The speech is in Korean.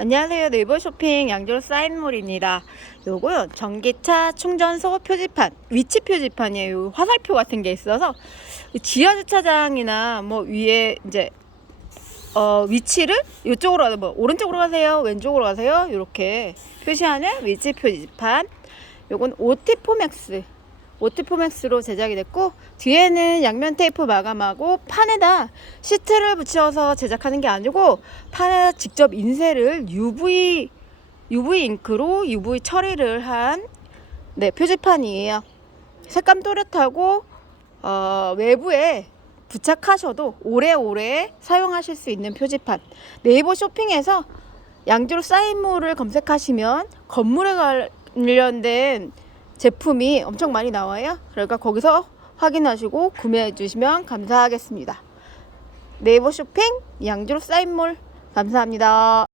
안녕하세요. 네이버 쇼핑 양조 사인몰입니다. 요거요 전기차 충전소 표지판, 위치 표지판이에요. 요 화살표 같은 게 있어서 지하 주차장이나 뭐 위에 이제 어 위치를 이쪽으로 가서 뭐 오른쪽으로 가세요, 왼쪽으로 가세요 이렇게 표시하는 위치 표지판. 요건 오티포맥스 오티포맥스로 제작이 됐고 뒤에는 양면 테이프 마감하고 판에다 시트를 붙여서 제작하는 게 아니고 판에 직접 인쇄를 UV UV 잉크로 UV 처리를 한 네, 표지판이에요. 색감 또렷하고 어, 외부에 부착하셔도 오래오래 사용하실 수 있는 표지판. 네이버 쇼핑에서 양주로 사인몰을 검색하시면 건물에 관련된 제품이 엄청 많이 나와요. 그러니까 거기서 확인하시고 구매해 주시면 감사하겠습니다. 네이버 쇼핑 양주로 사인몰 감사합니다.